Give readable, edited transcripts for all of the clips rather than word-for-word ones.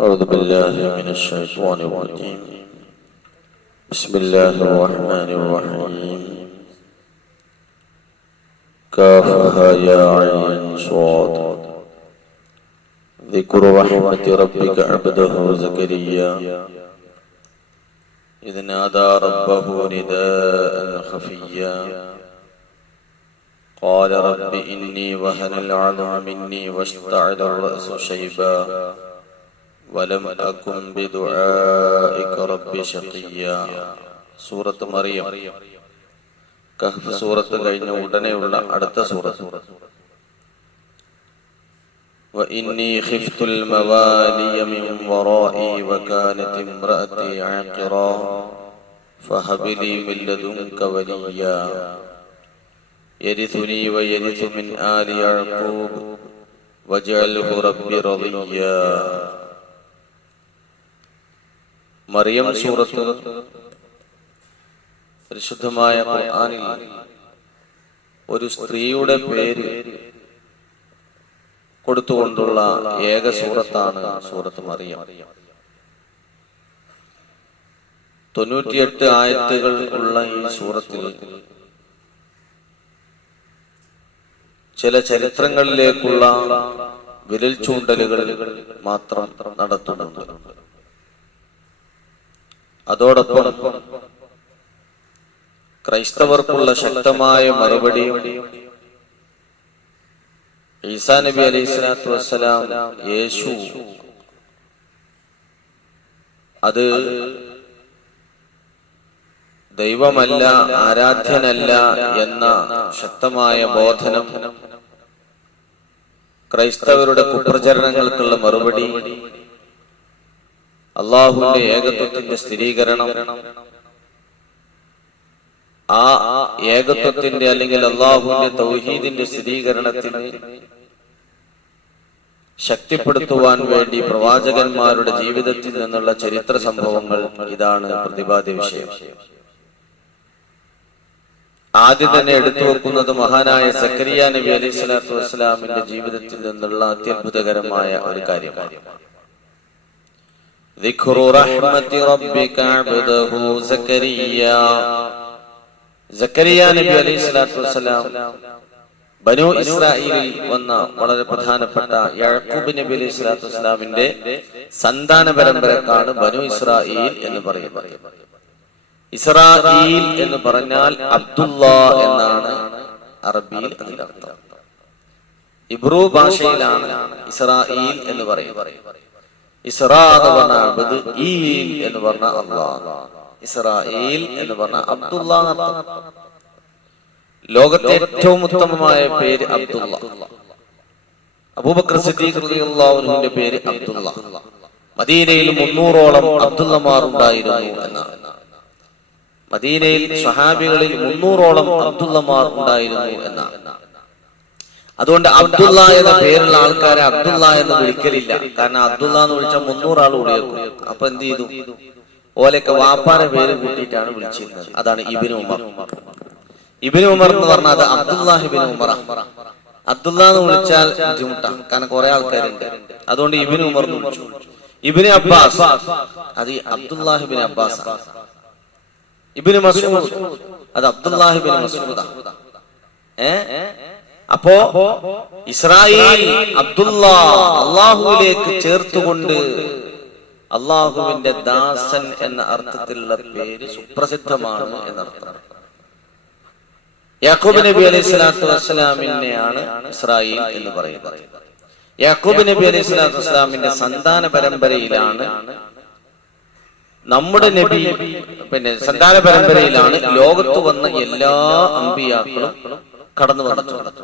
أعوذ بالله من الشيطان الرجيم. بسم الله الرحمن الرحيم. كافها يا عين صاد. ذكر رحمة ربك عبده زكريا إذ نادى ربه نداء خفيا قال رب إني وهن العظم مني واشتعل الرأس شيبا ولم أكن بدعائك رب شقيا. സൂറത്ത് മറിയം കഹ്ഫ് സൂറത്ത് കഴിഞ്ഞ ഉടനെയുള്ള അടുത്ത സൂറത്ത്. وإني خفت الموالي من ورائي وكانت امرأتي عاقرا فهب لي من لدنك وليا يرثني ويرث من آل يعقوب واجعله ربي رضيا. മറിയം സൂറത്ത് പരിശുദ്ധമായ ഖുർആനിൽ ഒരു സ്ത്രീയുടെ പേര് കൊടുത്തുകൊണ്ടുള്ള ഏക സൂറത്താണ് സൂറത്ത് മറിയം. 98 ആയത്തുകൾ ഉള്ള ഈ സൂറത്തിൽ ചില ചരിത്രങ്ങളിലേക്കുള്ള വിരൽ ചൂണ്ടലുകൾ മാത്രം നടത്തുന്നുണ്ട്. അതോടൊപ്പം ക്രൈസ്തവർക്കുള്ള ശക്തമായ മറുപടിയും ഈസാ നബി അലൈഹി സ്വലാത്തു വസ്സലാം യേശു അത് ദൈവമല്ല, ആരാധ്യനല്ല എന്ന ശക്തമായ ബോധനം, ക്രൈസ്തവരുടെ കുപ്രചരണങ്ങൾക്കുള്ള മറുപടി, അള്ളാഹുവിന്റെ ഏകത്വത്തിന്റെ സ്ഥിരീകരണം, ആ ഏകത്വത്തിന്റെ അല്ലെങ്കിൽ അള്ളാഹുവിന്റെ തൗഹീദിന്റെ സ്ഥിരീകരണത്തിന് ശക്തിപ്പെടുത്തുവാൻ വേണ്ടി പ്രവാചകന്മാരുടെ ജീവിതത്തിൽ നിന്നുള്ള ചരിത്ര സംഭവങ്ങൾ ഇതാണ് പ്രതിപാദ്യ വിഷയം. ആദ്യം തന്നെ എടുത്തു വെക്കുന്നത് മഹാനായ സക്കരിയ നബി അലൈഹി സ്വലാത്തു വസ്സലാമിന്റെ ജീവിതത്തിൽ നിന്നുള്ള അത്യത്ഭുതകരമായ ഒരു കാര്യമാണ്. ذكر رحمة ربك عبده زكريا. സക്കരിയ നബി അലൈഹി സ്വലാത്തു വസ്സലാം ബനൂ ഇസ്രായേലിൽ വന്ന വളരെ പ്രധാനപ്പെട്ട യാക്കൂബ് നബി അലൈഹി സ്വലാത്തു വസ്സലാമിന്റെ സന്താന പരമ്പരക്കാണ് ബനൂ ഇസ്രായേൽ എന്ന് പറയുന്നത്. ഇസ്രായേൽ എന്ന് പറഞ്ഞാൽ അബ്ദുള്ള എന്നാണ് അറബിയിൽ അതിന്റെ അർത്ഥം. ഇബ്രു ഭാഷയിലാണ് ഇസ്രായേൽ എന്ന് പറയുന്നത്. ഇസ്രാ എന്ന് പറഞ്ഞ അബ്ദ്, ഈൽ എന്ന് പറഞ്ഞ അല്ലാഹ്. ഇസ്രായേൽ എന്ന് പറഞ്ഞ അബ്ദുള്ള എന്നർത്ഥം. ലോകത്തെ ഏറ്റവും ഉത്തമമായ പേര് അബ്ദുള്ള. അബൂബക്കർ സിദ്ദീഖ് റളിയല്ലാഹു അൻഹുവിന്റെ പേര് അബ്ദുള്ള. മദീനയിൽ 300ഓളം അബ്ദുള്ളമാർ ഉണ്ടായിരുന്നു എന്നാണ്. മദീനയിൽ സ്വഹാബികളിൽ 300ഓളം അബ്ദുള്ളമാർ ഉണ്ടായിരുന്നു എന്നാണ്. അതുകൊണ്ട് അബ്ദുള്ള എന്ന പേരുള്ള ആൾക്കാരെ അബ്ദുള്ള എന്ന് വിളിക്കലില്ല. കാരണം അബ്ദുള്ള എന്ന് വിളിച്ചാൽ 300 ആൾ കൂടിയേക്കും. അപ്പൊ എന്ത് ചെയ്തു? ഓലൊക്കെ വാപ്പാരെ പേര് കൂട്ടിയിട്ടാണ് വിളിച്ചിരുന്നത്. അതാണ് ഇബ്നു ഉമർ. ഇബ്നു ഉമർ എന്ന് പറഞ്ഞാൽ അത് അബ്ദുല്ലാഹ് ഇബ്നു ഉമർ. അബ്ദുള്ള എന്ന് വിളിച്ചാൽ ബുദ്ധിമുട്ടാണ്, കാരണം കുറെ ആൾക്കാരുണ്ട്. അതുകൊണ്ട് ഇബ്നു ഉമർ എന്ന് വിളിച്ചു. ഇബ്നു അബ്ബാസ്, അത് അബ്ദുല്ലാഹ് ഇബ്നു അബ്ബാസ്. ഇബ്നു മസ്ഊദ്, അത് അബ്ദുല്ലാഹ് ഇബ്നു മസ്ഊദ്. അപ്പോ ഇസ്രായേൽ അബ്ദുള്ള അള്ളാഹുവിലേക്ക് ചേർത്തുകൊണ്ട് അള്ളാഹുവിന്റെ ദാസൻ എന്ന അർത്ഥത്തിലുള്ള പേര് സുപ്രസിദ്ധമാണ് എന്നർത്ഥം. യാക്കൂബ് നബി അലൈഹി സ്വലാത്തു വസ്സലാമിനെയാണ് ഇസ്രായേൽ എന്ന് പറയുന്നത്. യാക്കൂബ് നബി അലൈഹി സ്വലാത്തു വസ്സലാമിന്റെ സന്താന പരമ്പരയിലാണ് നമ്മുടെ നബി, സന്താന പരമ്പരയിലാണ് ലോകത്ത് വന്ന എല്ലാ അമ്പിയാക്കളും കടന്നു വന്നിട്ടുള്ളത്.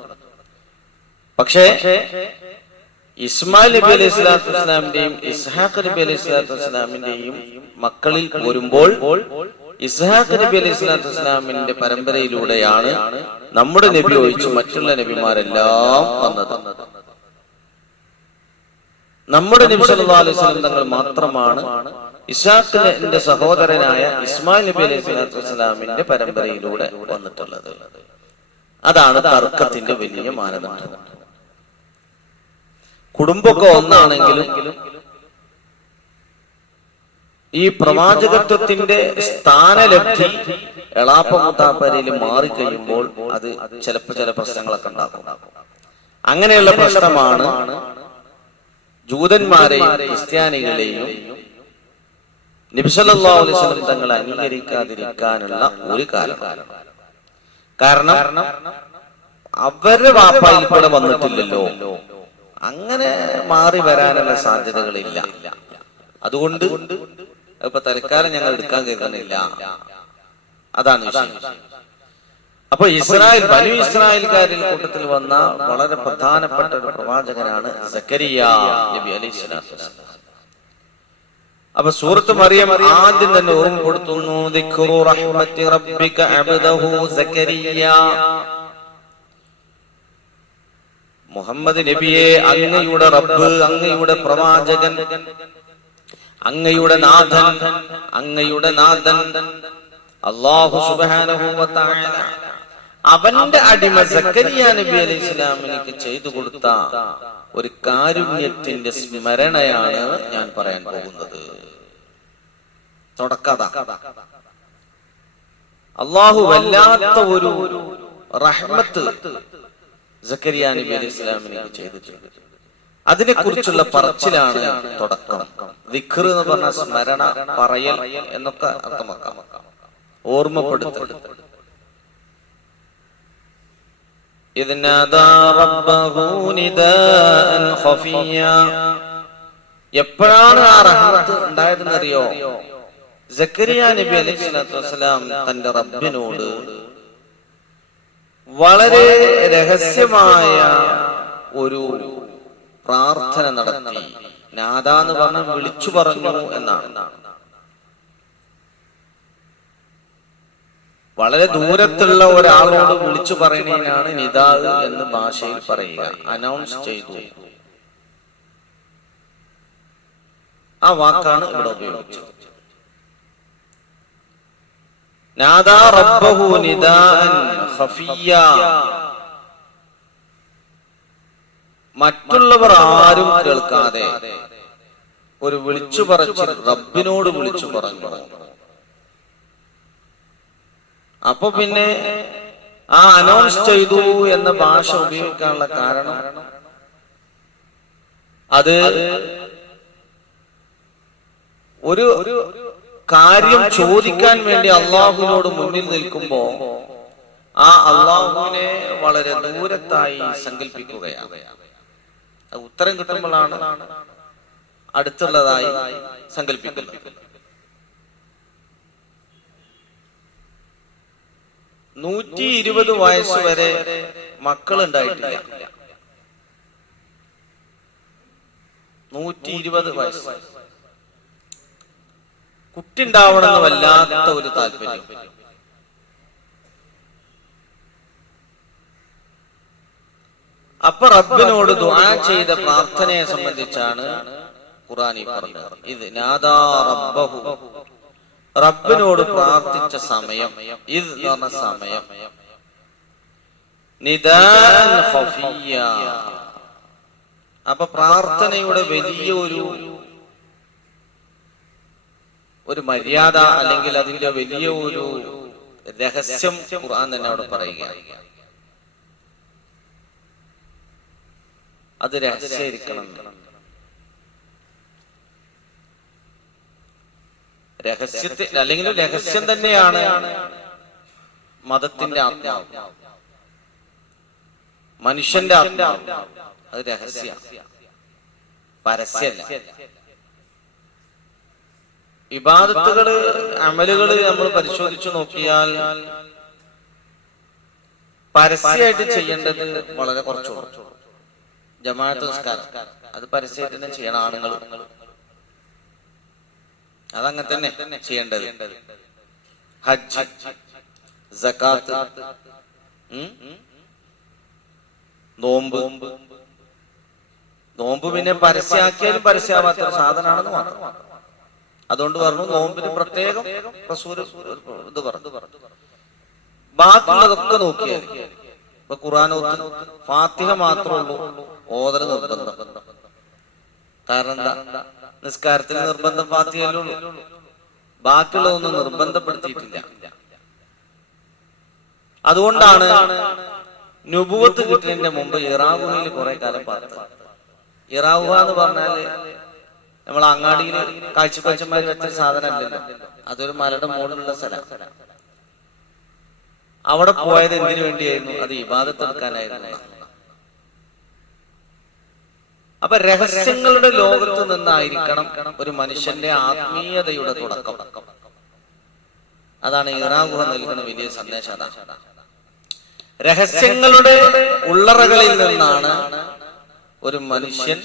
പക്ഷേ ഇസ്മായിൽ നബി അലൈഹി സ്വലാത്തു വസ്സലാമിന്റെയും ഇസ്ഹാഖ് നബി അലൈഹി സ്വലാത്തു വസ്സലാമിന്റെയും മക്കളിൽ വരുമ്പോൾ ഇസ്ഹാഖ് നബി അലൈഹി സ്വലാത്തു വസ്സലാമിന്റെ പരമ്പരയിലൂടെയാണ് നമ്മുടെ നബി ഒഴിച്ച് മറ്റുള്ള നബിമാരെല്ലാം വന്നത്. നമ്മുടെ നബി സല്ലല്ലാഹു അലൈഹി വസല്ലം തങ്ങൾ മാത്രമാണ് ഇസ്ഹാഖിന്റെ സഹോദരനായ ഇസ്മായിൽ നബി അലൈഹി സ്വലാത്തു വസ്സലാമിന്റെ പരമ്പരയിലൂടെ വന്നിട്ടുള്ളത്. അതാണ് തർക്കത്തിന്റെ വലിയ മാനദണ്ഡം. കുടുംബമൊക്കെ ഒന്നാണെങ്കിലും ഈ പ്രവാചകത്വത്തിന്റെ സ്ഥാനലബ്ധി എളാപ്പ മുത്താപ്പരയിൽ മാറിക്കഴിയുമ്പോൾ അത് ചില പ്രശ്നങ്ങളൊക്കെ ഉണ്ടാക്കും. അങ്ങനെയുള്ള പ്രശ്നമാണ് ജൂതന്മാരെയും ക്രിസ്ത്യാനികളെയും നബി സല്ലല്ലാഹു അലൈഹി വസല്ലം തങ്ങളെ അംഗീകരിക്കാതിരിക്കാനുള്ള ഒരു കാരണം അവരുടെ വാപ്പായിൽ കൂടെ വന്നിട്ടില്ലല്ലോ. അങ്ങനെ മാറി വരാനുള്ള സാധ്യതകളില്ല. അതുകൊണ്ട് ഇപ്പൊ തൽക്കാലം ഞങ്ങൾ എടുക്കാൻ കരുതുന്നില്ല. അതാണ് വിഷയം. അപ്പൊ ബനു ഇസ്രായേൽക്കാരിൽ കൂട്ടത്തിൽ വന്ന വളരെ പ്രധാനപ്പെട്ട ഒരു പ്രവാചകനാണ് സക്കരിയ നബി അലൈഹിസ്സലാത്തു വസ്സലാം. അപ്പൊ സൂറത്ത് മറിയം ആദ്യം തന്നെ ഓർമ്മപ്പെടുത്തുന്നു, ദിക്റു റഹ്മത്തി റബ്ബിക അബ്ദഹു സക്കരിയ. മുഹമ്മദ് നബിയെ, അങ്ങയുടെ റബ്ബ്, അങ്ങയുടെ പ്രവാചകൻ, അങ്ങയുടെ നാഥൻ അല്ലാഹു സുബ്ഹാനഹു വ തആല അവന്റെ അടിമ സക്കരിയ നബി അലൈഹിസ്സലാമിന് ചെയ്തു കൊടുത്ത ഒരു കാരുണ്യത്തിന്റെ സ്മരണയാണ് ഞാൻ പറയാൻ പോകുന്നത്. തുടക്കത അല്ലാഹു വല്ലാത്ത ഒരു റഹ്മത്ത് സക്കരിയ നബി അലൈഹിസ്സലാമിന് ചെയ്തിട്ടുണ്ട്. അതിനെ കുറിച്ചുള്ള പറച്ചിലാണ് തുടക്കം. ദിക്ർ എന്ന് പറഞ്ഞ സ്മരണ, പറയൽ എന്നൊക്കെ അർത്ഥമാക്കാം, ഓർമ്മപ്പെടുത്തൽ. എപ്പോഴാണ് ആ റഹ്മത്ത് ഉണ്ടായതെന്നറിയോ? സക്കരിയ നബി അലൈഹിസ്സലാത്തു വസ്സലാം തന്റെ റബ്ബിനോട് വളരെ രഹസ്യമായ ഒരു പ്രാർത്ഥന നടത്തി. നാദ എന്ന് പറഞ്ഞ വിളിച്ചു പറഞ്ഞു എന്നാണ്. വളരെ ദൂരത്തുള്ള ഒരാളോട് വിളിച്ചു പറയുന്നതിനാണ് നിദാ എന്ന് ഭാഷയിൽ പറയുക. അനൗൺസ് ചെയ്തു, ആ വാക്കാണ് ഇവിടെ ഉപയോഗിച്ചത്. നാദാ റബ്ബഹു നിദാഅൻ ഖഫിയ്യ. മറ്റുള്ളവർ ആരും കേൾക്കാതെ ഒരു വിളിച്ചു പറച്ചിൽ റബ്ബിനോട് വിളിച്ചു പറഞ്ഞു. അപ്പൊ പിന്നെ ആ അനൗൺസ് ചെയ്തു എന്ന ഭാഷ ഉപയോഗിക്കാനുള്ള കാരണം അത് ഒരു കാര്യം ചോദിക്കാൻ വേണ്ടി അള്ളാഹുവിനോട് മുന്നിൽ നിൽക്കുമ്പോ ആ അള്ളാഹുവിനെ വളരെ ദൂരത്തായി സങ്കല്പിക്കുകയാണ്. ഉത്തരം കിട്ടുമ്പോഴാണ് അടുത്തുള്ളതായി സങ്കല്പിക്കുന്നത്. 120 വയസ്സ് വരെ മക്കളുണ്ടായിട്ടില്ല. 120 വയസ്സ് കുട്ടി ഉണ്ടാവണമെന്ന് വല്ലാത്ത ഒരു താല്പര്യം. അപ്പൊ റബ്ബിനോട് ദുആ ചെയ്ത പ്രാർത്ഥനയെ സംബന്ധിച്ചാണ് ഖുർആനിൽ പറഞ്ഞത്. ഇത് നാദാ റബ്ബഹു, റബ്ബിനോട് പ്രാർത്ഥിച്ച സമയം, ഇത് എന്ന് പറഞ്ഞ സമയം, നിദാഅൻ ഖഫിയ്യ. അപ്പൊ പ്രാർത്ഥനയുടെ വലിയ ഒരു മര്യാദ, അല്ലെങ്കിൽ അതിന്റെ വലിയ ഒരു രഹസ്യം ഖുർആൻ തന്നെ അവിടെ പറയുകയാണ്. അത് രഹസ്യമായിരിക്കണം. രഹസ്യത്തിൽ, അല്ലെങ്കിൽ രഹസ്യം തന്നെയാണ് മതത്തിന്റെ ആത്മാവ്, മനുഷ്യന്റെ ആത്മാവ്. അത് രഹസ്യ, പരസ്യമല്ല. ഇബാദത്തുകള്, അമലുകള് നമ്മൾ പരിശോധിച്ചു നോക്കിയാൽ പരസ്യമായിട്ട് ചെയ്യേണ്ടത് വളരെ കുറച്ചുള്ളൂ. ജമാഅത്ത് നിസ്കാരം അത് പരസ്യമായിട്ട് തന്നെ ചെയ്യണം ആണുങ്ങൾ. അതങ്ങനെ തന്നെ ചെയ്യേണ്ടത്. ഹജ്ജ്, സകാത്ത്, നോമ്പ് പിന്നെ പരസ്യമാക്കിയാലും പരസ്യമാവാത്ത സാധനമാണെന്ന് മാത്രം. അതുകൊണ്ട് പറഞ്ഞു നോമ്പിന് പ്രത്യേകം റസൂൽ ഇത് പറഞ്ഞു. ബാക്കിയുള്ളതൊക്കെ നോക്കിയാൽ ഇപ്പൊ ഖുർആൻ ഫാത്തിഹ മാത്രമേ ഉള്ളൂ ഓതൽ നിർബന്ധം. കാരണം എന്താ? നിസ്കാരത്തിന് നിർബന്ധം ഫാത്തിഹയല്ലേ ഉള്ളൂ. ബാക്കിയുള്ളതൊന്നും നിർബന്ധപ്പെടുത്തിയിട്ടില്ല. അതുകൊണ്ടാണ് നുബുവത്ത് കിട്ടുന്നതിന്റെ മുമ്പ് ഇറാഖുഹയിൽ കുറെ കാലം പാർത്തത്. ഇറാഖുഹ എന്ന് പറഞ്ഞാല് നമ്മൾ അങ്ങാടിയിൽ കാഴ്ചക്കാഴ്ചമാര് വെച്ച സാധനം അല്ലല്ലോ, അതൊരു മലയുടെ മുകളിലുള്ള സ്ഥലം. അവിടെ പോയത് എന്തിനു വേണ്ടിയായിരുന്നു? അത് ഇബാദത്ത് എടുക്കാനായിരുന്നു. അപ്പൊ രഹസ്യങ്ങളുടെ ലോകത്ത് നിന്നായിരിക്കണം ഒരു മനുഷ്യന്റെ ആത്മീയതയുടെ തുടക്കം. അതാണ് ഇറാഖുഹ നൽകുന്ന വലിയ സന്ദേശം. അതാണ് രഹസ്യങ്ങളുടെ ഉള്ളറകളിൽ നിന്നാണ് ഒരു മനുഷ്യൻ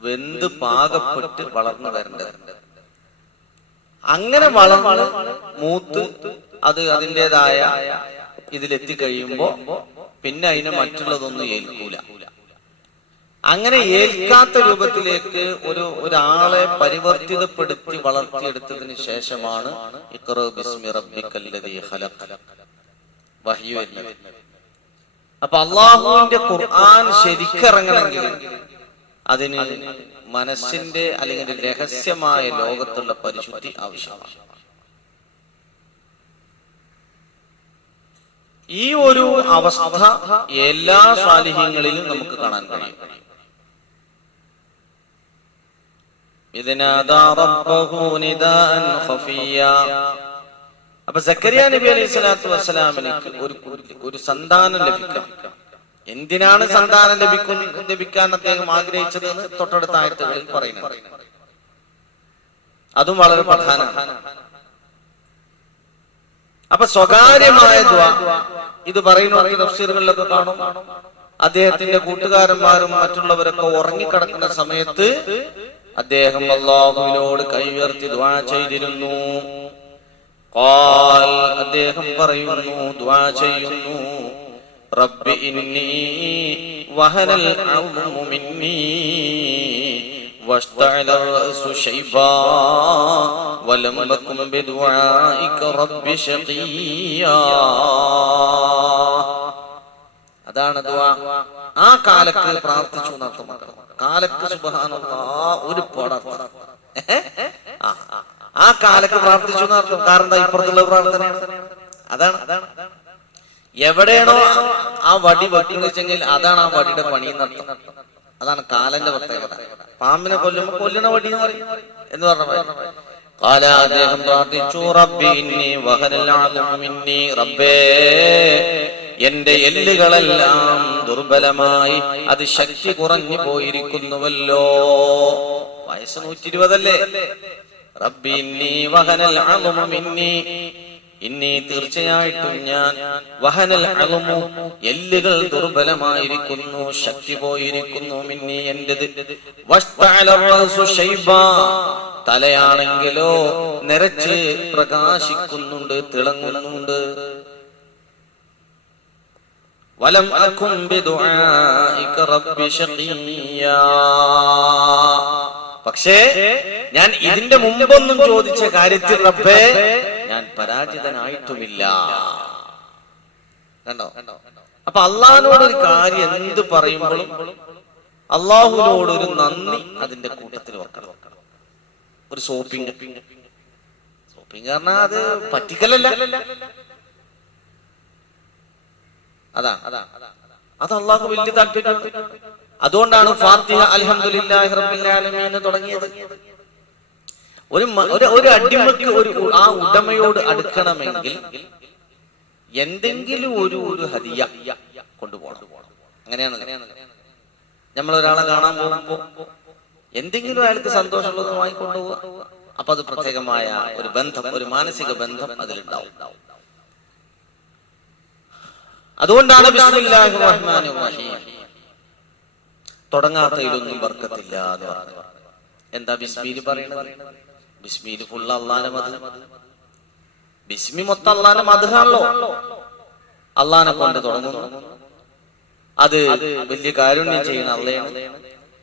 വെന്ത് പാകപ്പെട്ട് വളർന്നു വരേണ്ടത്. അങ്ങനെ വളർന്ന് മൂത്ത് അത് അതിൻ്റെതായ ഇതിലെത്തിക്കഴിയുമ്പോ പിന്നെ അതിനെ മറ്റുള്ളതൊന്നും ഏൽക്കൂല. അങ്ങനെ ഏൽക്കാത്ത രൂപത്തിലേക്ക് ഒരാളെ പരിവർത്തിതപ്പെടുത്തി വളർത്തിയെടുത്തതിന് ശേഷമാണ് ഇഖ്റ ബിസ്മി റബ്ബിക്കല്ലദീ ഖലഖ് വഹ്യു വരുന്നത്. അപ്പൊ അള്ളാഹുവിന്റെ ഖുർആൻ ശരിക്കിറങ്ങണമെങ്കിൽ അതിന് മനസ്സിന്റെ അല്ലെങ്കിൽ രഹസ്യമായ ലോകത്തുള്ള പരിശുദ്ധി ആവശ്യമാണ്. ഈ ഒരു അവസ്ഥ എല്ലാ സ്വാലിഹീങ്ങളിലും നമുക്ക് കാണാൻ കഴിയും. അപ്പൊ സക്കരിയ നബി അലൈഹി സ്വലാത്തു വസ്സലാമിന് ഒരു സന്താനം ലഭിക്കണം. എന്തിനാണ് സന്താനം ലഭിക്കാൻ അദ്ദേഹം ആഗ്രഹിച്ചതെന്ന് തൊട്ടടുത്ത ആയത്തുകളിൽ പറയുന്നുണ്ട്. അതും വളരെ പ്രധാനമാണ്. അപ്പൊ സ്വകാര്യമായ ദുആ ഇത് പറയുന്നവർക്ക് തഫ്സീറുകളിലൊക്കെ കാണും. അദ്ദേഹത്തിന്റെ കൂട്ടുകാരന്മാരും മറ്റുള്ളവരൊക്കെ ഉറങ്ങിക്കിടക്കുന്ന സമയത്ത് അദ്ദേഹം അല്ലാഹുവിനോട് കൈ ഉയർത്തി ദുആ ചെയ്തിരുന്നു. ഖാൽ അദ്ദേഹം പറയുന്നു, ദുആ ചെയ്യുന്നു, റബ്ബി ഇന്നി വഹനൽ അദ്മു മിന്നി വസ്തഅല റഅസു ശൈബാ വലം അകും ബിദുആഇക റബ്ബി ശഖിയാ. അതാണ് ദുആ. ആ കാലത്ത് പ്രാർത്ഥിച്ചു എന്നർത്ഥം. കാലത്ത് സുബ്ഹാനല്ലാഹ് ഒരു പടർത്തം. ആ കാലത്ത് പ്രാർത്ഥിച്ചു എന്നർത്ഥം. കാരണം ഇപ്പുറത്തുള്ള പ്രാർത്ഥനയാണ്. അതാണ് എവിടെയാണോ ആ വടി വെക്കണെച്ചെങ്കിൽ അതാണ് ആ വടിയുടെ പണി എന്നർത്ഥം. അതാണ് കാലന്റെ പ്രത്യേകത. പാമ്പിനെ കൊല്ലുമ്പോ കൊല്ലണ വടി എന്ന് പറഞ്ഞ കാല അദ്ദേഹം പ്രാർത്ഥിച്ചു, റബ്ബി ഇന്നി വഹനൽ അദ്മു മിന്നി, റബ്ബേ എന്റെ എല്ലുകളെല്ലാം ദുർബലമായി അത് ശക്തി കുറഞ്ഞു പോയിരിക്കുന്നുവല്ലോ. വയസ്സ് 120 അല്ലേ? റബ്ബി ഇന്നി വഹനൽ അദ്മു മിന്നി, ഇന്നി തീർച്ചയായിട്ടും ഞാൻ, വഹനൽ അദ്മു എല്ലുകൾ ദുർബലമായിരിക്കുന്നു, ശക്തി പോയിരിക്കുന്നു, മിന്നി എന്റേത്, വസ്തഅല റഅസു ശൈബാ തലയാണെങ്കിലോ നിറച്ച് പ്രകാശിക്കുന്നുണ്ട്, തിളങ്ങുന്നുണ്ട്. വലം അകും ബിദുആഇക റബ്ബി ശഖിയാ, പക്ഷേ ഞാൻ ഇതിന്റെ മുമ്പൊന്നും ചോദിച്ച കാര്യത്തിൽ റബ്ബേ ഞാൻ പരാജിതനായിട്ടുമില്ല. കണ്ടോ? അപ്പൊ അള്ളാഹിനോട് ഒരു കാര്യം എന്ത് പറയുമ്പോഴും അള്ളാഹുവിനോട് ഒരു നന്ദി അതിന്റെ കൂട്ടത്തിൽ വെക്കണം. ഒരു സോപ്പിംഗ് പറഞ്ഞാൽ അത് പറ്റിക്കലല്ല, അത് അള്ളാഹു വലിയ താല്പര്യമാണ്. അതുകൊണ്ടാണ് ഫാത്തിഹ അൽഹംദുലില്ലാഹി റബ്ബിൽ ആലമീൻ തുടങ്ങിയത്. ഒരു അടിമക്ക് ആ ഉടമയോട് അടുക്കണമെങ്കിൽ എന്തെങ്കിലും ഒരു ഹദിയ കൊണ്ടുപോകണം. അങ്ങനെയാണ് നമ്മൾ ഒരാളെ കാണാൻ പോകുമ്പോ എന്തെങ്കിലും അയാൾക്ക് സന്തോഷമുള്ളത് വാങ്ങിക്കൊണ്ടുപോവുക. അപ്പൊ അത് പ്രത്യേകമായ ഒരു ബന്ധം, ഒരു മാനസിക ബന്ധം അതിലുണ്ടാവും. അതുകൊണ്ടാണ് ബിസ്മില്ലാഹിർ റഹ്മാനിർ റഹീം തുടങ്ങാത്തതിലൊന്നും ബർക്കത്തില്ല എന്ന് പറഞ്ഞു. എന്താ ബിസ്മിയിൽ പറയുന്നത്? ബിസ്മിയിൽ ഫുള്ള് അള്ളാന്റെ മദ്. ബിസ്മി മൊത്തം അള്ളാന്റെ മദ്ഹാണല്ലോ. അള്ളാനെ കൊണ്ട് തുടങ്ങുന്നു. അത് വലിയ കാരുണ്യം ചെയ്യുന്ന അള്ളയാണ്.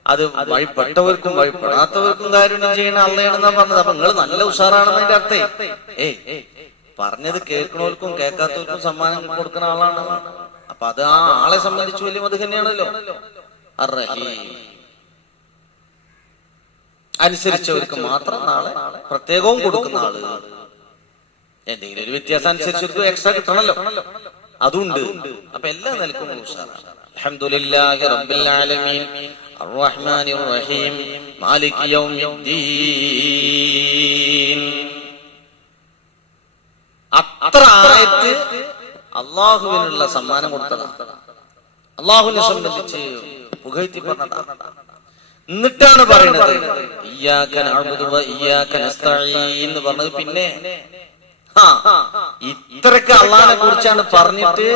അത് വഴിപ്പെട്ടവർക്കും വഴിപ്പെടാത്തവർക്കും കാരുണ്യം ചെയ്യുന്ന അള്ളയാണെന്നാ പറഞ്ഞത്. അപ്പൊ നിങ്ങൾ നല്ല ഉഷാറാണെന്നതിന്റെ അർത്ഥം പറഞ്ഞത് കേൾക്കണവർക്കും കേൾക്കാത്തവർക്കും സമ്മാനം കൊടുക്കുന്ന ആളാണ്. അപ്പൊ അത് ആ ആളെ സംബന്ധിച്ച് വലിയ മദ് തന്നെയാണല്ലോ. അർ-റഹീം. അനുസരിച്ചവർക്ക് മാത്രം നാളെ പ്രത്യേകവും കൊടുക്കുന്ന ആള്. എന്തെങ്കിലും ഒരു വ്യത്യാസം അനുസരിച്ചവർക്ക് എക്സ്ട്രാ കിട്ടണല്ലോ, അതുണ്ട്. അപ്പൊ എല്ലാ നിലക്കും ഉഷാറാണ്. അൽഹംദുലില്ലാഹി റബ്ബിൽ ആലമീൻ അർറഹ്മാനിർ റഹീം മാലികി യൗമിദ്ദീൻ. അത്ര ആയത്ത് അള്ളാഹുവിനുള്ള സമ്മാനം കൊടുത്തതാണ്. അള്ളാഹുവിനെ സംബന്ധിച്ച് പുകഴ്ത്തി പറഞ്ഞതാണ്. എന്നിട്ടാണ് പറയുന്നത് ഇയ്യാക നഅ്ബുദു വ ഇയ്യാക നസ്തഈൻ എന്ന് പറഞ്ഞത്. പിന്നെ ഇത്രക്ക് അള്ളാഹിനെ കുറിച്ചാണ് പറഞ്ഞിട്ട്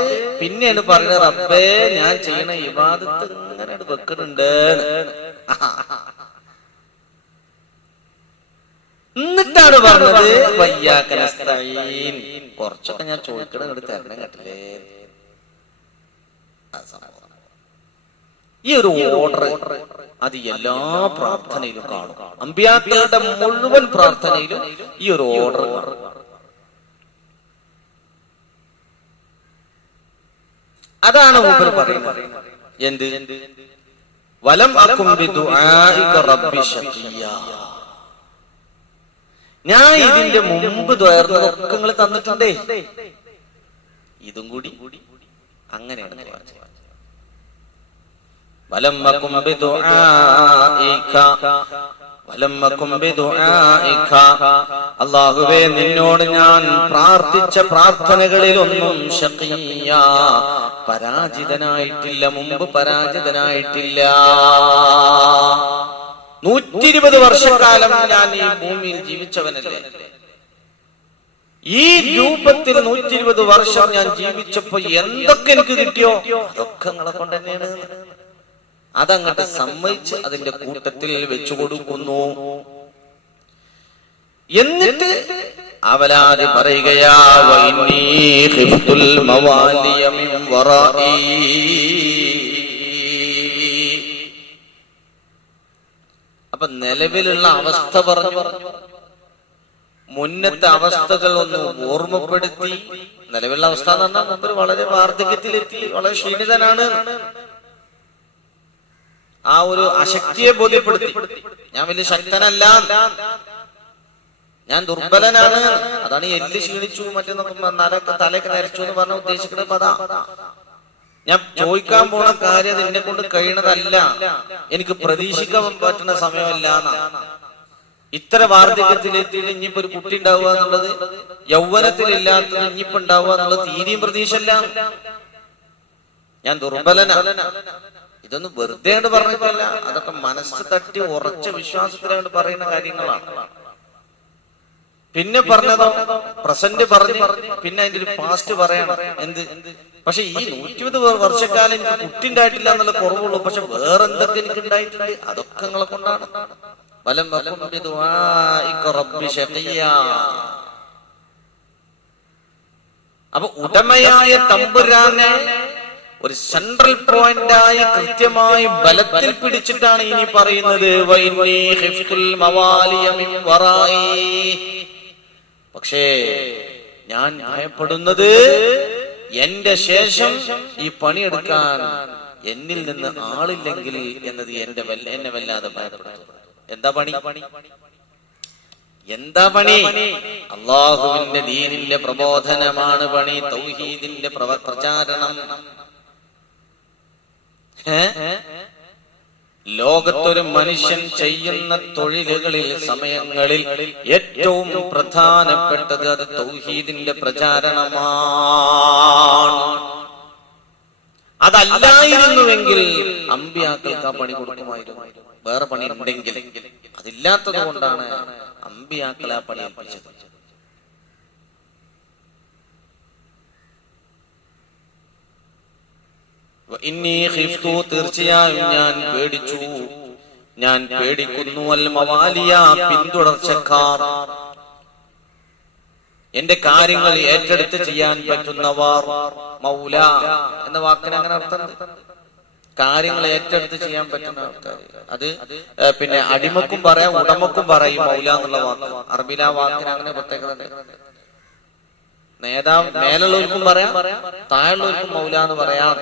പിന്നെയാണ് പറയുന്നത് റബ്ബേ ഞാൻ ചെയ്യണ ഇബാദത്ത് ഇങ്ങനെ വെക്കുന്നുണ്ട്. എന്നിട്ടാണ് പറഞ്ഞത് വയ്യാക നസ്തഈൻ. കുറച്ചൊക്കെ ഞാൻ ചോദിക്കണം, ഇങ്ങോട്ട് തരണം കേട്ടില്ലേ. ഈ ഒരു ഓർഡർ അത് എല്ലാ പ്രാർത്ഥനയിലും കാണും. അമ്പിയാക്കളുടെ മുഴുവൻ പ്രാർത്ഥനയിലും ഈ ഒരു ഓർഡർ കാണും. അതാണ് മൂപ്പർ പറയുന്നത്. എന്ത് വലം അകും ബിദുആഇക റബ്ബി ശഖിയ്യാ. ഞാൻ ഇതിന്റെ മുമ്പ് ദ്വാർന്നതൊക്കെ നിങ്ങൾ തന്നിട്ടുണ്ടേ, ഇതും കൂടി അങ്ങനെയാണ്. വലം അകും ബിദുആഇക അല്ലാഹുവേ നിന്നോട് ഞാൻ പ്രാർത്ഥിച്ച പ്രാർത്ഥനകളിലൊന്നും ശഖിയ്യാ പരാജിതനായിട്ടില്ല, മുമ്പ് പരാജിതനായിട്ടില്ല. 120 വർഷക്കാലം ഞാൻ ഈ ഭൂമിയിൽ ജീവിച്ചവനല്ലേ. ഈ രൂപത്തിൽ 120 വർഷം ഞാൻ ജീവിച്ചപ്പോ എന്തൊക്കെ എനിക്ക് കിട്ടിയോ അതൊക്കെ നിങ്ങളെ കൊണ്ട് തന്നെയാണ്. അതങ്ങട്ട് സമ്മതിച്ച് അതിന്റെ കൂട്ടത്തിൽ വെച്ചു കൊടുക്കുന്നു. എന്നിട്ട് അവലാദി പറയുകയാ വഇന്നീ ഖിഫ്തുൽ മവാലിയ മിൻ വറാഇ. അപ്പൊ നിലവിലുള്ള അവസ്ഥ പറഞ്ഞു, മുന്നത്തെ അവസ്ഥകൾ ഒന്ന് ഓർമ്മപ്പെടുത്തി. നിലവിലുള്ള അവസ്ഥ എന്ന് പറഞ്ഞാൽ മുമ്പ് വളരെ വാർദ്ധക്യത്തിലെത്തി, വളരെ ക്ഷീണിതനാണ്. ആ ഒരു അശക്തിയെ ബോധ്യപ്പെടുത്തി. ഞാൻ വലിയ ശക്തനല്ല, ഞാൻ ദുർബലനാണ്. അതാണ് എല്ല് ക്ഷീണിച്ചു മറ്റൊക്കെ തലയൊക്കെ നരച്ചു എന്ന് പറഞ്ഞ ഉദ്ദേശിക്കുന്നത് അതാ. ഞാൻ ചോദിക്കാൻ പോണ കാര്യം എന്നെ കൊണ്ട് കഴിയണതല്ല, എനിക്ക് പ്രതീക്ഷിക്കാൻ പറ്റുന്ന സമയമല്ല. ഇത്ര വാർദ്ധക്യത്തിലെത്തിയിട്ട് ഇനിയിപ്പോ ഒരു കുട്ടി ഉണ്ടാവുക എന്നുള്ളത്, യൗവനത്തിലില്ലാത്തത് ഇനിയിപ്പോ ഉണ്ടാവുക എന്നുള്ളത് തീരെയും പ്രതീക്ഷല്ല. ഞാൻ ദുർബലനാണ്. ഇതൊന്നും വെറുതെ പറഞ്ഞിട്ടില്ല, അതൊക്കെ മനസ്സ് തട്ടി ഉറച്ച വിശ്വാസത്തിലായിട്ട് പറയുന്ന കാര്യങ്ങളാണ്. പിന്നെ പറഞ്ഞതോ പ്രസന്റ് പറഞ്ഞു, പിന്നെ അതിന്റെ ഒരു പാസ്റ്റ് പറയണം. എന്ത് പക്ഷെ ഈ 120 വർഷക്കാലം എനിക്ക് കുട്ടി ഉണ്ടായിട്ടില്ല എന്നുള്ള കുറവുള്ളൂ. പക്ഷെ വേറെ എന്തൊക്കെ എനിക്ക് ഉണ്ടായിട്ടുണ്ട് അതൊക്കെ നിങ്ങളെ കൊണ്ടാണ്. അപ്പൊ ഉടമയായ തമ്പുരാനെ ഒരു സെൻട്രൽ പോയിന്റ് ആയി കൃത്യമായി ബലത്തിൽ പിടിച്ചിട്ടാണ് ഇനി പറയുന്നത് പക്ഷേ ഞാൻ ഭയപ്പെടുന്നത് എന്റെ ശേഷം ഈ പണിയെടുക്കാൻ എന്നിൽ നിന്ന് ആളില്ലെങ്കിൽ എന്നത് എന്നെ വല്ലാതെ ഭയപ്പെടുന്നു. എന്താ പണി? എന്താ പണി? അള്ളാഹുവിന്റെ ദീനിന്റെ പ്രബോധനമാണ് പണി, തൗഹീദിന്റെ പ്രചാരണം. ലോകത്തൊരു മനുഷ്യൻ ചെയ്യുന്ന തൊഴിലുകളിൽ സമയങ്ങളിൽ ഏറ്റവും പ്രധാനപ്പെട്ടത് അത് തൗഹീദിന്റെ പ്രചാരണമാണ്. അതല്ലായിരുന്നുവെങ്കിൽ അമ്പിയാക്കൾക്ക് ആ പണി കൊടുക്കുമായിരുന്നു. വേറെ പണി ഉണ്ടെങ്കിൽ അതില്ലാത്തത് കൊണ്ടാണ് അമ്പിയാക്കളെ ആ പണി ഏൽപ്പിച്ചത്. തീർച്ചയായും ഞാൻ പേടിച്ചു, ഞാൻ പേടിക്കുന്നു അൽ മവാലിയ പിന്തുടർച്ചക്കാർ, എന്റെ കാര്യങ്ങൾ ഏറ്റെടുത്ത് ചെയ്യാൻ പറ്റുന്നവർ. മൗല എന്ന വാക്കിന് അങ്ങനെ അർത്ഥം, കാര്യങ്ങൾ ഏറ്റെടുത്ത് ചെയ്യാൻ പറ്റുന്ന ആൾക്കാർ. അത് പിന്നെ അടിമക്കും പറയാം, ഉടമക്കും പറയും മൗല എന്നുള്ള വാക്ക്. അറബില വാക്കിന് അങ്ങനെ പ്രത്യേകത. നേതാവ് മേലുള്ളവർക്കും പറയാം, താഴെയുള്ളവർക്കും മൗല എന്ന് പറയാം.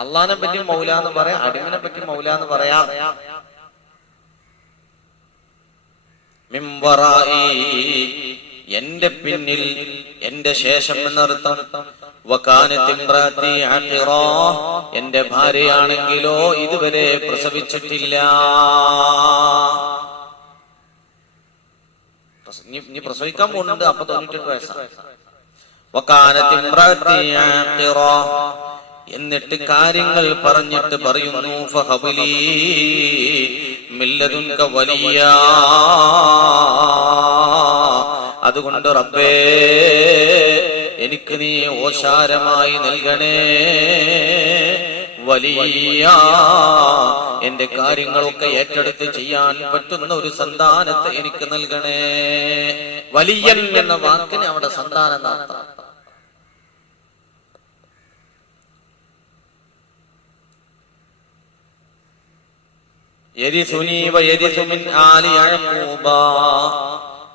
അള്ളാഹിനെ പറ്റി മൗല എന്ന് പറയാം, അടിമനെ പറ്റി മൗല എന്ന് പറയാം. മിൻ വറായി, എന്റെ പിന്നിൽ, എന്റെ ശേഷം എന്നർത്ഥം. വകാനത് ഇംറാത്തി അഖിറാ, എന്റെ ഭാര്യയാണെങ്കിലോ ഇതുവരെ പ്രസവിച്ചിട്ടില്ല. ഇനി പ്രസവിക്കാൻ പോകുന്നുണ്ട്. അപ്പൊ 98 വയസ്സാണ്. വകാനത് ഇംറാത്തി അഖിറാ, എന്നിട്ട് കാര്യങ്ങൾ പറഞ്ഞിട്ട് പറയുന്നു ഫഹബലി മിൻ ലദുൻക വലിയാ, അതുകൊണ്ട് റബ്ബേ എനിക്ക് നീ ഓശാരമായി നൽകണേ, വലിയ എന്റെ കാര്യങ്ങളൊക്കെ ഏറ്റെടുത്ത് ചെയ്യാൻ പറ്റുന്ന ഒരു സന്താനത്തെ എനിക്ക് നൽകണേ. വലിയൻ എന്ന വാക്കിന് അവിടെ സന്താനം നടത്താം. യരിസുനി വയരിസു മിൻ ആലി യഅഖൂബ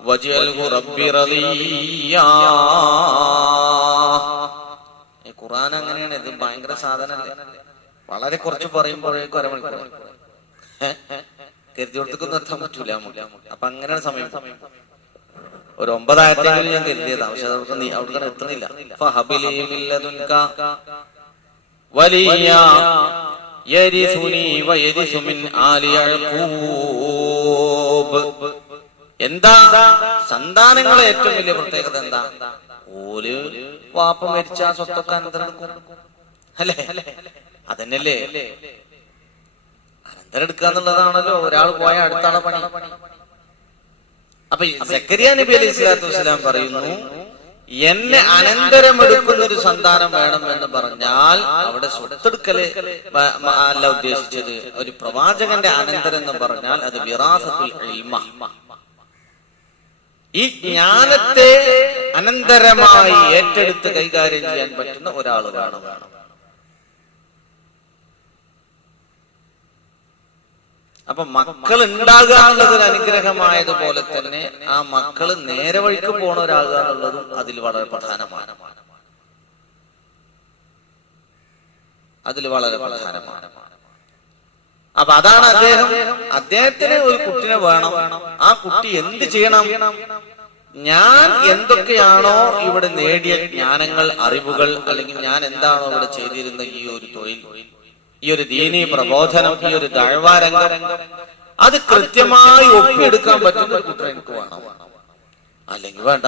വജഅൽഹു റബ്ബി റളിയാ. ഈ ഖുർആൻ അങ്ങനെയാണ്. ഇത് ഭയങ്കര സാധനല്ലേ. വളരെ കുറച്ച് പറയുമ്പോഴേക്കും അരമണിക്കൂർ കരുതിയോടത്തേക്കൊന്നും എത്താൻ പറ്റൂല. അപ്പൊ അങ്ങനെയാണ് സമയം. ഒരു 9 ആയത്തെങ്കിലും ഞാൻ കരുതിയതാ, പക്ഷെ അവിടെ എത്തുന്നില്ല. ഫഹബിലി മിൻ ലദുൻക വലിയാ യരിസുനി വയരിസു മിൻ ആലി യഅഖൂബ്. എന്താ സന്താനങ്ങളെ ഏറ്റവും വലിയ പ്രത്യേകത? എന്താ? ഓല് വാപ്പ മരിച്ച സ്വത്തൊക്കെ അനന്തരം എടുക്കും, അല്ലേ? അതന്നെയല്ലേ അനന്തരം എടുക്കുക എന്നുള്ളതാണല്ലോ ഒരാൾ പോയ അടുത്താണ് പണി. അപ്പൊ സക്കരിയ നബി അലൈഹി സ്വലാത്തു വസ്സലാം പറയുന്നു, എന്നെ അനന്തരം എടുക്കുന്ന ഒരു സന്താനം വേണം എന്ന് പറഞ്ഞാൽ അവിടെ സ്വത്തെടുക്കല് അല്ല ഉദ്ദേശിച്ചത്. ഒരു പ്രവാചകന്റെ അനന്തരം എന്ന് പറഞ്ഞാൽ അത് വിറാസത്തുൽ ഇൽമ, ഈ ജ്ഞാനത്തെ അനന്തരമായി ഏറ്റെടുത്ത് കൈകാര്യം ചെയ്യാൻ പറ്റുന്ന ഒരാൾ വേണം. അപ്പൊ മക്കൾ ഉണ്ടാകുക എന്നുള്ളത് ഒരു അനുഗ്രഹമായതുപോലെ തന്നെ ആ മക്കള് നേരെ വഴിക്ക് പോണ ഒരാളുക എന്നുള്ളതും അതിൽ വളരെ പ്രധാനമാണ്. അപ്പൊ അതാണ് അദ്ദേഹത്തിന് ഒരു കുട്ടിനെ വേണം. ആ കുട്ടി എന്ത് ചെയ്യണം? ഞാൻ എന്തൊക്കെയാണോ ഇവിടെ നേടിയ ജ്ഞാനങ്ങൾ, അറിവുകൾ, അല്ലെങ്കിൽ ഞാൻ എന്താണോ ഇവിടെ ചെയ്തിരുന്ന ഈ ഒരു തൊഴിൽ, ഈ ഒരു ദീനീ പ്രബോധനം, ഈ ഒരു ദഅ്വാ രംഗം, അത് കൃത്യമായി ഒപ്പിയെടുക്കാൻ പറ്റുന്ന ഒരു കുട്ടി എനിക്ക് വേണം. അല്ലെങ്കിൽ വേണ്ട.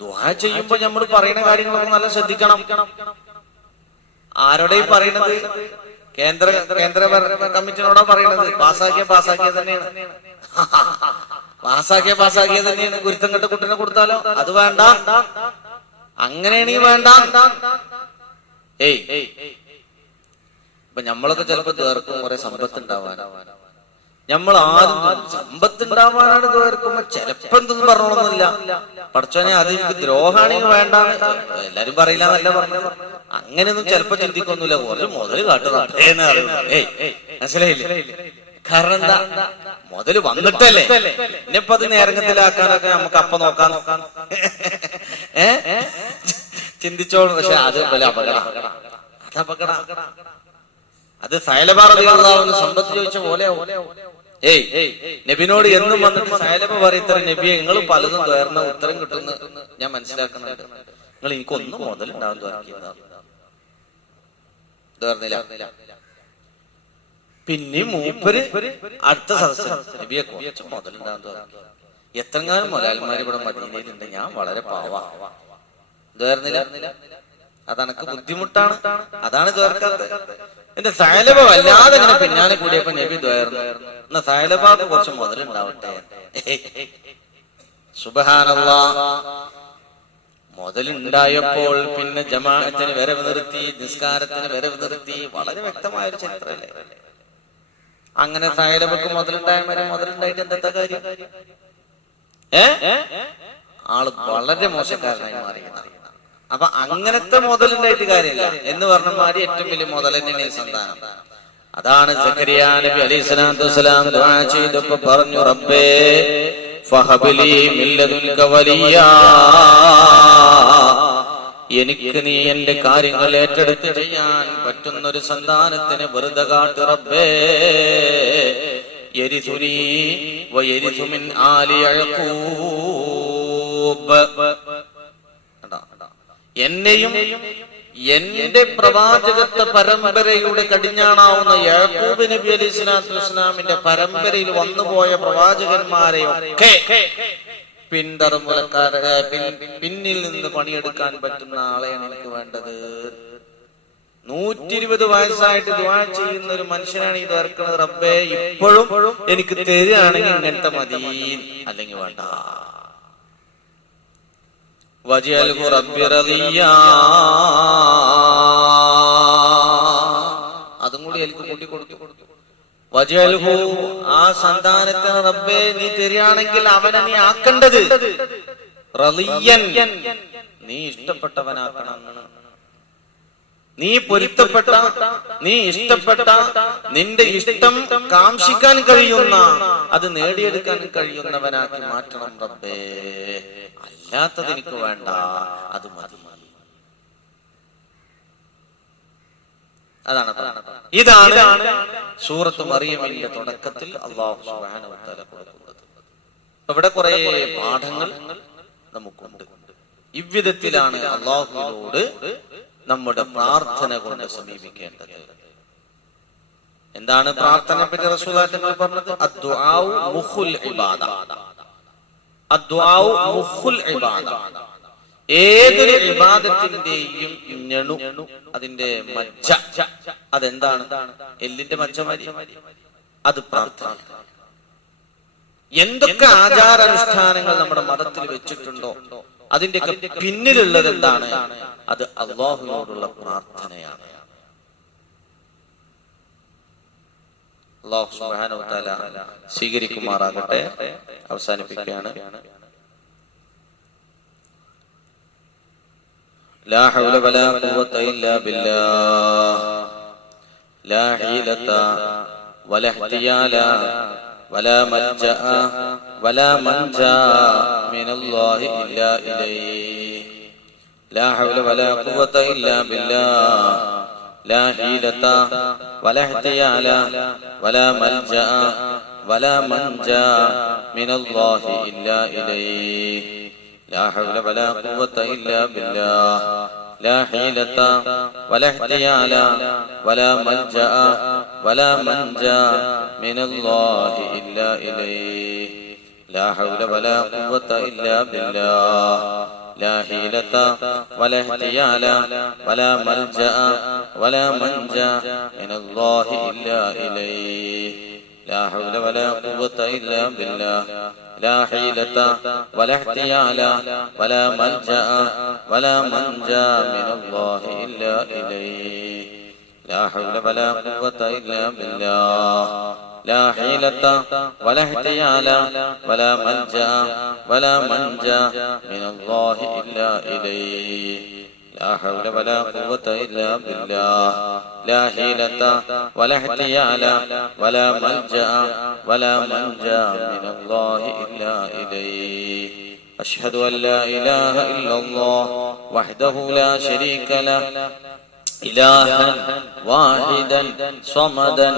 ദുആ ചെയ്യുമ്പോ നമ്മൾ പറയുന്ന കാര്യങ്ങളൊക്കെ നല്ല ശ്രദ്ധിക്കണം. ആരോടെയും പറയുന്നത്? കേന്ദ്ര കമ്മിറ്റിനോടാ പറയുന്നത്. പാസ്സാക്കിയ തന്നെയാണ്. പാസ്സാക്കിയ തന്നെയാണ്. ഗുരുത്തം കെട്ട കുട്ടിനെ കൊടുത്താലോ? അത് വേണ്ട. അങ്ങനെയാണെങ്കിൽ വേണ്ട. ഇപ്പൊ നമ്മളൊക്കെ ചിലപ്പോ തീർക്കും കുറെ സമ്പത്ത് ഉണ്ടാവാൻ. നമ്മൾ ആദ്യം സമ്പത്ത് ഉണ്ടാവാനാണ് തീർക്കുമ്പോ ചിലപ്പോ എന്തൊന്നും പറഞ്ഞോളന്നില്ല. പഠിച്ചോനെ അത് എനിക്ക് ദ്രോഹാണെങ്കിൽ വേണ്ട. എല്ലാരും പറയില്ല എന്നല്ല പറഞ്ഞത്. അങ്ങനെയൊന്നും ചിലപ്പോ ചിന്തിക്കൊന്നുമില്ല. ഒരു മുതല് കാട്ടുന്ന മനസ്സിലായില്ലേ? കാരണം എന്താ? മുതല് വന്നിട്ടല്ലേ. ഇനിയിപ്പോ അത് നേരങ്ങത്തിലാക്കാനൊക്കെ നമുക്ക് അപ്പൊ നോക്കാൻ ചിന്തിച്ചോളൂ. പക്ഷെ അത് അപകടം. അത് സഅലബ റളിയല്ലാഹു അൻഹു സമ്പത്ത് ചോദിച്ച പോലെ നബിനോട് എന്നും വന്നിട്ട് സഅലബ പറയത്ര, നബിയെ നിങ്ങൾ പലതും തുറന്ന ഉത്തരം കിട്ടുന്ന ഞാൻ മനസ്സിലാക്കുന്നുണ്ട്. നിങ്ങൾ എനിക്കൊന്നും മുതലുണ്ടാവും തുറന്നില്ല. പിന്നെ മൂപ്പര് അടുത്ത സദസ്സ് നബിയെ കുറച്ച് മുതലുണ്ടാവും തുറന്നു. എത്രങ്ങാനും മുതലാളിമാർ ഇവിടെ മദീനയിലുണ്ട്. ഞാൻ വളരെ പാവാ. തുറന്നില്ല. അതെനക്ക് ബുദ്ധിമുട്ടാണ്. അതാണ് തുറക്കാത്തത്. എന്റെ സഅലബ വല്ലാതെ ഇങ്ങനെ പിന്നാലെ കൂടിയപ്പോ നബി തുറന്നു. എന്നാ സഅലബക്ക് കുറച്ച് മുതലുണ്ടാവട്ടെ. സുബ്ഹാനല്ലാഹ്. മുതലുണ്ടായപ്പോൾ പിന്നെ ജമാഅത്തിന് വരവ് നിർത്തി, നിസ്കാരത്തിന് വരവ് നിർത്തി. വളരെ വ്യക്തമായൊരു ചരിത്രമല്ലേ. അങ്ങനെ സഅലബക്ക് മുതലുണ്ടായിട്ട് എന്താ കാര്യം? ആള് വളരെ മോശക്കാരനായി മാറി. അപ്പൊ അങ്ങനത്തെ മുതലുണ്ടായിട്ട് കാര്യമില്ല എന്ന് പറഞ്ഞമാതിരി ഏറ്റവും വലിയ മുതൽ തന്നെയാണ് ഈ സന്താനം. അതാണ് സക്കരിയ നബി അലൈഹി സ്വലാത്തു വസ്സലാം ദുആ ചെയ്തപ്പോ പറഞ്ഞു, റബ്ബേ ഫഹബലി മിൻ ലദുൻക വലിയാ, എനിക്ക് നീ എന്റെ കാര്യങ്ങൾ ഏറ്റെടുത്ത് ചെയ്യാൻ പറ്റുന്ന ഒരു സന്താനത്തിന് വെറുതെ കാട്ട് റബ്ബേ. യരിസുനി വയരിസു മിൻ ആലി യഅഖൂബ്. എന്നെയും എന്റെ പ്രവാചകത്വ പരമ്പരയുടെ കടിഞ്ഞാണാവുന്ന യാക്കൂബ് നബി അലൈഹി സ്വലാത്തു വസ്സലാമിന്റെ പരമ്പരയിൽ വന്നുപോയ പ്രവാചകന്മാരെയൊക്കെ പിന്നിൽ നിന്ന് പണിയെടുക്കാൻ പറ്റുന്ന ആളെയാണ് എനിക്ക് വേണ്ടത്. 120 വയസ്സായിട്ട് ദുആ ചെയ്യുന്ന ഒരു മനുഷ്യനാണ് ഇത് ഇറക്കുന്നത്. റബ്ബേ ഇപ്പോഴും എനിക്ക് തരുകയാണെങ്കിൽ ഇങ്ങനത്തെ മതി, അല്ലെങ്കിൽ വേണ്ട. വജഅൽഹു റബ്ബി റളിയാ, അതും കൂടി എനിക്ക് കൂട്ടി കൊടുത്തു. വജഅൽഹു, ആ സന്താനത്തിന് റബ്ബേ നീ തരികയാണെങ്കിൽ അവനെ നീ ആക്കേണ്ടത് റളിയൻ, നീ ഇഷ്ടപ്പെട്ടവനാക്കണം. നീ പൊരുത്തപ്പെട്ട, നീ ഇഷ്ടപ്പെട്ട, നിന്റെ ഇഷ്ടം കാംക്ഷിക്കാൻ കഴിയുന്ന, അത് നേടിയെടുക്കാൻ കഴിയുന്നവനാക്കി മാറ്റണം റബ്ബേ. അല്ലാത്തത് എനിക്ക് വേണ്ട, അത് മതി. ഇതാണ് സൂറത്ത് മറിയമിന്റെ തുടക്കത്തിൽ അല്ലാഹു സുബ്ഹാനഹു വ തആല കൊടുക്കുന്നത്. ഇവിടെ കുറെ പാഠങ്ങൾ നമുക്കുണ്ട്. ഇவ்விதത്തിലാണ് അല്ലാഹുവിനോട് നമ്മുടെ പ്രാർത്ഥന കൊണ്ട് സമീപിക്കേണ്ടത്. എന്താണ് പ്രാർത്ഥനയെ പറ്റി റസൂലുള്ളാഹി തങ്ങൾ പറഞ്ഞത്? അദ്ദുആഉ മുഖുൽ ഇബാദ. അദ്ദുആഉ മുഖുൽ ഇബാദ. ഏതൊരു ഇബാദത്തിന്റെയും ഞണു, അതിന്റെ മജ്ജ, അതെന്താണ്? എല്ലിന്റെ മജ്ജ മതി, അത് പ്രാർത്ഥന. എന്തൊക്കെ ആചാരാനുഷ്ഠാനങ്ങൾ നമ്മുടെ മതത്തിൽ വെച്ചിട്ടുണ്ടോ അതിന്റെയൊക്കെ പിന്നിലുള്ളത് എന്താണ്? അത് അല്ലാഹുവിനോടുള്ള പ്രാർത്ഥനയാണ്. അല്ലാഹു സുബ്ഹാനഹു വ തആല സ്വീകരിക്കുമാറാകട്ടെ. അവസാനിപ്പിക്കുകയാണ്. ലാ ഹൗല വലാ ഖുവത ഇല്ലാ ബില്ലാഹ് ലാ ഹീലത വലാ ഇഹ്തിയാല വലാ മൽജഅ വലാ മൻജാ മിനല്ലാഹി ഇല്ലാ ഇലൈഹി. ലാ ഹൗല വലാ ഖുവത ഇല്ലാ ബില്ലാഹ് ലാ ഹീലത വലാ ഇഹ്തിയാല വലാ മൽജഅ വലാ മൻജാ മിനല്ലാഹി ഇല്ലാ ഇലൈഹി. لا حول ولا قوة إلا بالله لا حيلة ولا احتيال ولا ملجأ ولا منجا من الله إلا إليه. لا حول ولا قوة إلا بالله لا حيلة ولا احتيال ولا ملجأ ولا منجا من الله إلا إليه. لا حول ولا قوة إلا بالله لا حيلة ولا احتيال ولا ملجأ ولا منجا من الله إلا إليه. لا حول ولا قوة إلا بالله لا حيلة ولا احتيال ولا ملجأ ولا منجا من الله إلا إليه. لا حول ولا قوة إلا بالله لا حيلة ولا احتيال ولا ملجأ ولا منجا من الله إلا إليه. أشهد أن لا إله إلا الله وحده لا شريك له إلها واحدا صمدا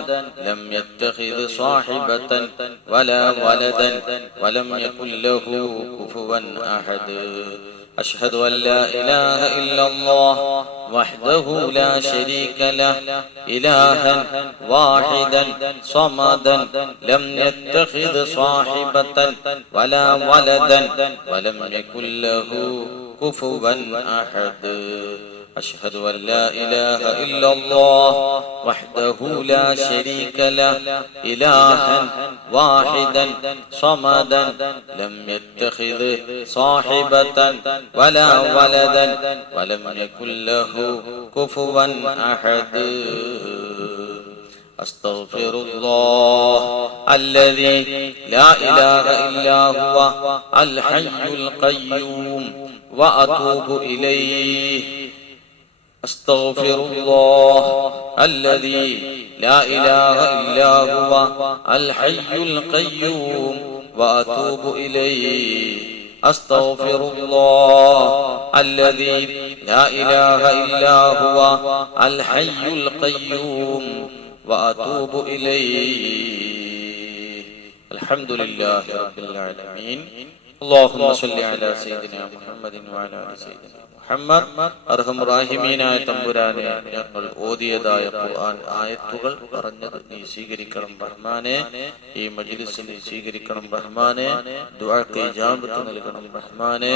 لم يتخذ صاحبة ولا ولدا ولم يكن له كفوا أحد. أشهد أن لا إله إلا الله وحده لا شريك له إلها واحدا صمدا لم يتخذ صاحبة ولا ولدا ولم يكن له كفوا أحد. أشهد أن لا إله إلا الله وحده لا شريك له إلها واحدا صمدا لم يتخذ صاحبة ولا ولدا ولم يكن له كفوا أحد. أستغفر الله الذي لا إله إلا هو الحي القيوم وأتوب إليه. أستغفر الله الذي لا إله إلا هو الحي القيوم وأتوب إليه. أستغفر الله الذي لا إله إلا هو الحي القيوم وأتوب إليه. വൽഹംദുലില്ലാഹി റബ്ബിൽ ആലമീൻ. اللهم صل على سيدنا محمد وعلى ال سيدنا محمد. അർഹമർ റഹീമീനായ തമ്പുരാനെ, ഞങ്ങൾ ഓതിയതായ ഖുർആൻ ആയത്തുകൾ പറഞ്ഞത് നീ സ്വീകരിക്കണം റഹ്മാനെ. ഈ മജ്ലിസ് നീ സ്വീകരിക്കണം റഹ്മാനെ. ദുആക്ക് ഇജാബത്ത് നൽകണം റഹ്മാനെ.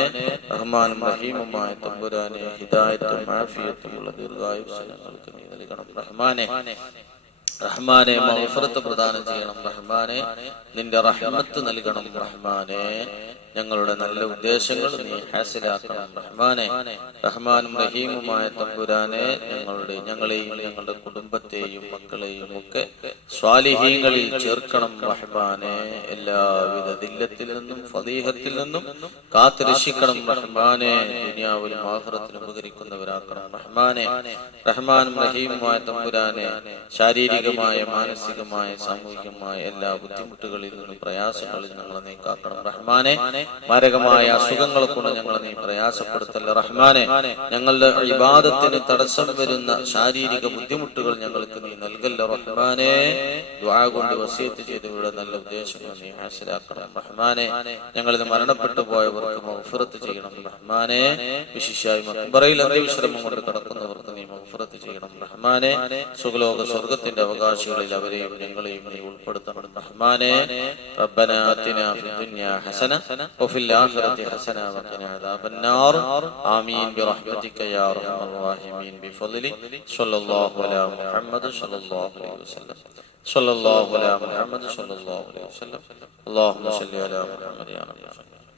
റഹ്മാനും റഹീമുമായ തമ്പുരാനെ, ഹിദായത്തും ആഫിയത്തുമുള്ള ദീർഘായുസ്സ് ഞങ്ങൾക്ക് നീ നൽകണം റഹ്മാനെ. റഹ്മാനെ, മഗ്ഫിറത്ത് പ്രദാനം ചെയ്യണം റഹ്മാനെ. നിന്റെ റഹ്മത്ത് നൽകണം റഹ്മാനെ. ഞങ്ങളുടെ നല്ല ഉദ്ദേശങ്ങൾ നീ ഹാസിലാക്കണം റഹ്മാനെ. റഹ്മാനും റഹീമുമായ തമ്പുരാനെ, ഞങ്ങളെയും ഞങ്ങളുടെ കുടുംബത്തെയും മക്കളെയും ഒക്കെ സ്വാലിഹീങ്ങളിൽ ചേർക്കണം റഹ്മാനെ. എല്ലാവിധ ദില്ലത്തിൽ നിന്നും ഫദീഹത്തിൽ നിന്നും കാത്തുരക്ഷിക്കണം റഹ്മാനെ. ദുനിയാവിലും ആഖിറത്തിലും ഉപകരിക്കുന്നവരാക്കണം റഹ്മാനെ. റഹ്മാനും റഹീമുമായ തമ്പുരാനെ, ശാരീരികമായ, മാനസികമായ, സാമൂഹികമായ എല്ലാ ബുദ്ധിമുട്ടുകളിൽ നിന്നും പ്രയാസങ്ങളിൽ ഞങ്ങളെ നീ കാക്കണം റഹ്മാനെ. മാരകമായ അസുഖങ്ങളെ കൊണ്ട് ഞങ്ങളെ നീ പ്രയാസപ്പെടുത്തല്ല റഹ്മാനെ. ഞങ്ങളുടെ ഇബാദത്തിന് തടസ്സം വരുന്ന ശാരീരിക ബുദ്ധിമുട്ടുകൾ ഞങ്ങൾക്ക് നീ നൽകല്ല റഹ്മാനെ. ദുആ കൊണ്ട് വസിയത്ത് ചെയ്തവരുടെ നല്ല ഉദ്ദേശങ്ങൾ നീ ഹാസിലാക്കണം റഹ്മാനെ. ഞങ്ങളിത് മരണപ്പെട്ടു പോയവർക്ക് മഗ്ഫിറത്ത് ചെയ്യണം റഹ്മാനെ. വിശിഷ്യായി മഖ്ബറയിൽ അന്ത്യവിശ്രമം കൊണ്ട് കിടക്കുന്നവർക്ക് നീ മഗ്ഫിറത്ത് ചെയ്യണം റഹ്മാനെ. സുഖലോക സ്വർഗത്തിന്റെ അവകാശികളിൽ അവരെയും ഞങ്ങളെയും നീ ഉൾപ്പെടുത്തണം റഹ്മാനെ. റബ്ബനാ ആതിനാ ഫിദ്ദുനിയാ ഹസന وفي الآخرة حسنة وقنا عذاب النار آمين برحمتك يا أرحم الراحمين بفضلك صلى الله على محمد صلى الله عليه وسلم صلى الله على محمد صلى الله عليه وسلم اللهم صل على محمد يا رب.